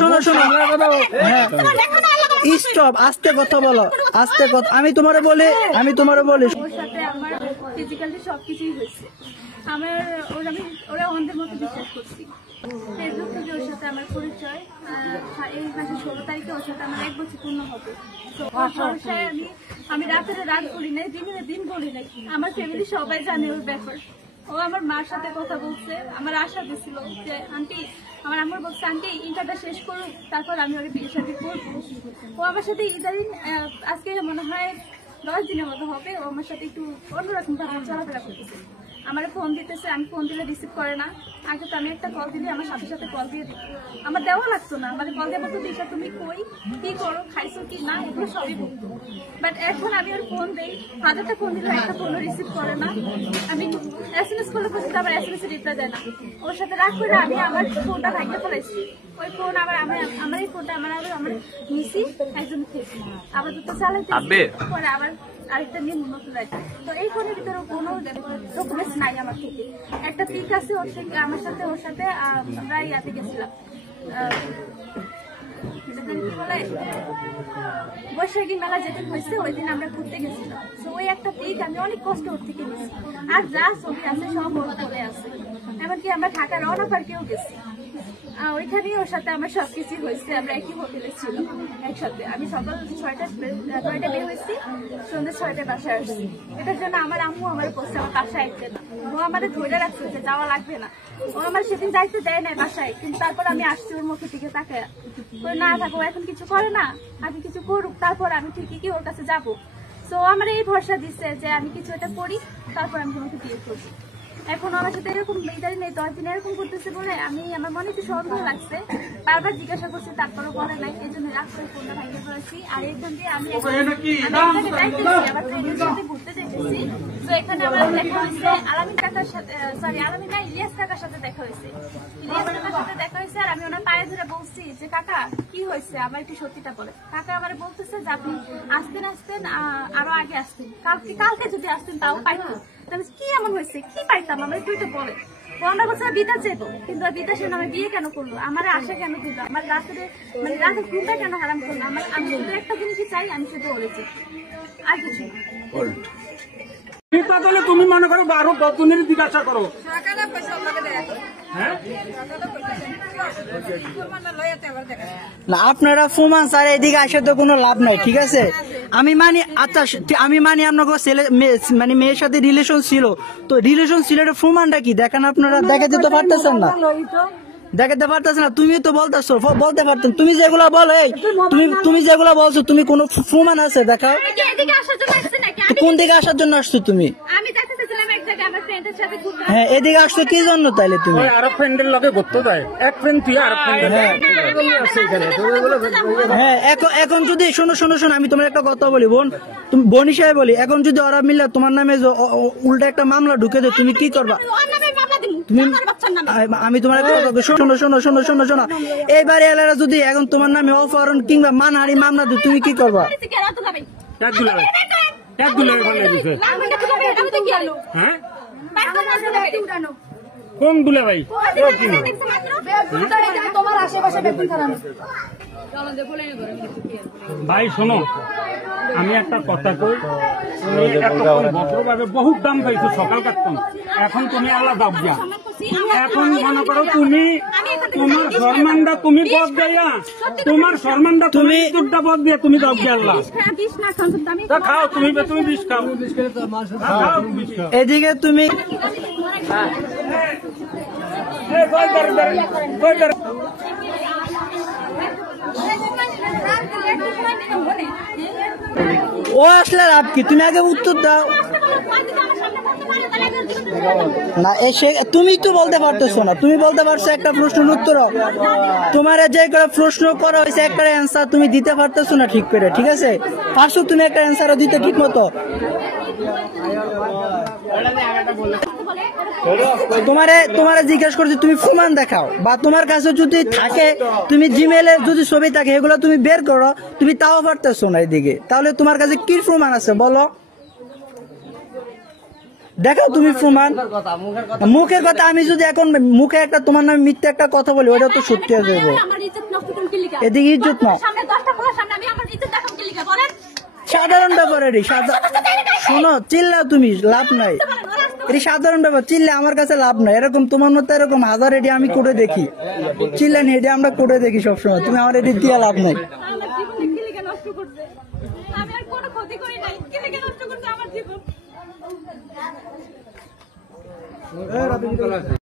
শোনো শোনো, হ্যাঁ স্টপ, আস্তে কথা বলো, আস্তে কথা। আমি তোমারে বলি ওর সাথে আমার ফিজিক্যালি সবকিছুই হয়েছে। ওরা অন্ধের মতো বিশ্বাস করছি। ফেসবুক থেকে ওর সাথে আমার পরিচয়, এই মাসে 16 তারিখে ওর সাথে আমার 1 বছর পূর্ণ হবে। তো ওর ভরসায় আমি রাত বলি নাই, দিন বলি নাই। আমার ফ্যামিলি সবাই জানে ওর ব্যাপার। ও আমার মার সাথে কথা বলছে, আমার আশা দিছিল যে আন্টি, আমার আম্মুর বলছে আন্টি ইন্টারটা শেষ করুক, তারপর আমি ওর বিয়ে শাদী করবো। ও আমার সাথে ইদারিং আজকে মনে হয় 10 দিনের মতো হবে, ও আমার সাথে একটু অন্যরকম ভাবে চলাফেরা করতেছে। আমার ফোন দিতেছে, আমি ফোন দিলে রিসিভ করে না। আগে তো আমি একটা কল দিলে আমার সাথে সাথে কল দিয়ে দিত, আমার দেওয়া লাগতো না। মানে কল দিয়ে বলতো দিশা তুমি কই, কি করো, খাইছো কি না, এগুলো সবই বলতো। বাট এখন আমি ওর ফোন দেই, 1000টা ফোন দিলে একটা ফোনও রিসিভ করে না। আমি SMS করলে পর্যন্ত আবার SMS এ রিপ্লাই দেয় না। ওর সাথে রাগ করে আমি আমার ফোনটা ভাঙতে ফেলেছি। ওই ফোন আবার আমার এই ফোনটা আমার নিছি, একজন খেয়েছি, আবার দুটো চালাইতে পরে আবার আরেকটা নিয়ে নতুন আছে। তো এই ফোনের ভিতরে কোনো ডকুমেন্টস নাই আমার থেকে। একটা পিক আছে ওর থেকে, আমার সাথে ওর সাথে আমরা ইয়াতে গেছিলাম, বৈশাখী মেলা যেদিন হয়েছে ওই দিন আমরা ঘুরতে গেছিলাম। তো ওই একটা পিক আমি অনেক কষ্ট ওর থেকে নিয়েছি। আর যা ছবি আছে সব ওর ফোনে আছে। এমনকি আমরা ঢাকা রওনা পার্কেও গেছি, ওইখানেই ওর সাথে আমার সবকিছু হয়েছে। আমরা একই হোটেলে ছিলাম একসাথে। আমি সকাল 9টায় বের হয়েছি, সন্ধ্যে 6টায় বাসায় আসছি। এটার জন্য আমার আম্মু আমার বলছে আমার বাসায় আসবে না। ও আমাদের ধরে রাখছে যে যাওয়া লাগবে না। ও আমার সেদিন যাইতে দেয় নাই বাসায়, কিন্তু তারপর আমি আসছি ওর মুখের দিকে তাকায়। না থাকো, এখন কিছু করে না, আগে কিছু করুক, তারপর আমি ঠিকই কি ওর কাছে যাবো। তো আমার এই ভরসা দিচ্ছে যে আমি কিছু একটা করি, তারপর আমি তোমাকে বিয়ে করবো। এখন আমার সাথে এরকম ইদারিং নেই, 10 দিন এরকম করতেছে বলে আমার মনে একটু সন্দেহ লাগছে। বারবার জিজ্ঞাসা করছি, তারপরও বলে নাই। এই জন্য রাগ করে ফোনটা ভাঙতে করেছি। আর এইখান দিয়ে আমি আবার ফ্রেন্ডের সাথে ঘুরতে যেতেছি। তো এখানে আমার দেখা হয়েছে আলামিন কাকার সাথে, আলামিন না, ইলিয়াস কাকার সাথে দেখা হয়েছে। ইলিয়াস কাকার সাথে দেখা হয়েছে। আর আমি ওনার পায়ে ধরে বলছি যে কাকা কি হয়েছে, আমার একটু সত্যিটা বলে। কাকা আমার বলতেছে যে আপনি আসতেন আরো আগে আসতেন, কালকে যদি আসতেন তাও পাইতো। কি এমন হয়েছে, কি পাইতাম আমরা, তুই তো বলে। 15 বছর বিটা চেত, কিন্তু বিদেশের নামে বিয়ে কেন করলো, আমার আশা কেন দিল, আমার রাতের ঘুমটা কেন হারাম করলো। আমি শুধু একটা জিনিসই চাই, আমি শুধু বলেছি, আর কিছু তাহলে তুমি মনে করো 12-10 জনের জিজ্ঞাসা করো। না আপনারা ফুমান স্যার এদিকে আসে তো কোনো লাভ নাই, ঠিক আছে? আমি মানি, আচ্ছা আমি মানি আপনাকে ছেলে মানে মেয়ের সাথে রিলেশন ছিল, তো রিলেশন ছিল এটা ফুমানটা কি দেখেন আপনারা দেখাতে তো পারতেছেন না, দেখাতে পারতেছেন না। তুমি তো বলতেছো, বলতে পারতেন। তুমি যেগুলো বলো, তুমি যেগুলো বলছো, তুমি কোনো ফুমান আছে দেখাও। কোন দিকে আসার জন্য আসছো তুমি? হ্যাঁ এদিকে আসছো কি জন্য তাইলে তুমি? আরো ফ্রেন্ডের লগে ঘুরতে যায়, এক ফ্রেন্ড তুই আর হ্যাঁ এখন যদি শোনো আমি তোমার একটা কথা বলি বোন হিসেবে বলি, এখন যদি ওরা মিলে তোমার নামে উল্টা একটা মামলা ঢুকে দেয়, তুমি কি করবা? আমি তোমার শোনো এইবারে এলাকা যদি এখন তোমার নামে অপহরণ কিংবা মানহানি মামলা দিই, তুমি কি করবা? কোন দুলে ভাই? তোমার আশেপাশে ভাই শোনো, আমি একটা কথা কই, বছরভাবে বহুত দাম পাইছো সকাল কাটতাম, এখন তুমি আল্লাহ দাব যা। এখন মনে করো তুমি তোমার সম্মানটা তুমি পথ দেয়া, তোমার সম্মানটা তুমি দুটা পথ দিয়ে তুমি দাব দিয়া আল্লাহ খাও, তুমি বিষ খাও। এদিকে তুমি ও আসলে লাভ কি? তুমি আগে উত্তর দাও না। তুমি তো বলতে পারতেছো না, তুমি বলতে পারছো একটা প্রশ্নের উত্তর, তোমার যে প্রশ্ন করা হয়েছে একটা অ্যান্সার তুমি দিতে পারতেছো না ঠিক করে, ঠিক আছে? পারছো তুমি একটা অ্যান্সারও দিতে ঠিক মতো? তোমারে জিজ্ঞেস করছি তুমি প্রমাণ দেখাও, বা তোমার কাছে যদি থাকে, তুমি জিমেলে যদি ছবি থাকে এগুলো তুমি বের করো, তুমি তাও পারতেছো না এদিকে, তাহলে তোমার কাছে কি প্রমাণ আছে বলো? দেখাও তুমি প্রমাণ। মুখের কথা আমি যদি এখন মুখে একটা তোমার নামে মিথ্যা একটা কথা বলি ওটা তো সত্যি হয়ে যাবো। আমার ইজ্জত নষ্ট করুন কি লিগা? এদিকে ইজ্জত না, সামনে 10টা পোলার সামনে আমি আমার ইজ্জত দেখাম কি লিগা বলেন? সাধারণ ব্যাপার এটি। শোনো, চিল্লাও তুমি, লাভ নাই। এটি সাধারণ ব্যাপার, চিল্লে আমার কাছে লাভ নাই। এরকম তোমার মতো এরকম হাজার এটি আমি করে দেখি, চিল্লানি এটি আমরা করে দেখি সবসময়। তুমি আমার এটি দিয়ে লাভ নাই। আমার জীবনে কি লিগা নষ্ট করছে? আমি আর কোনো ক্ষতি করি নাই, কি লিগা নষ্ট করছে আমার জীবন?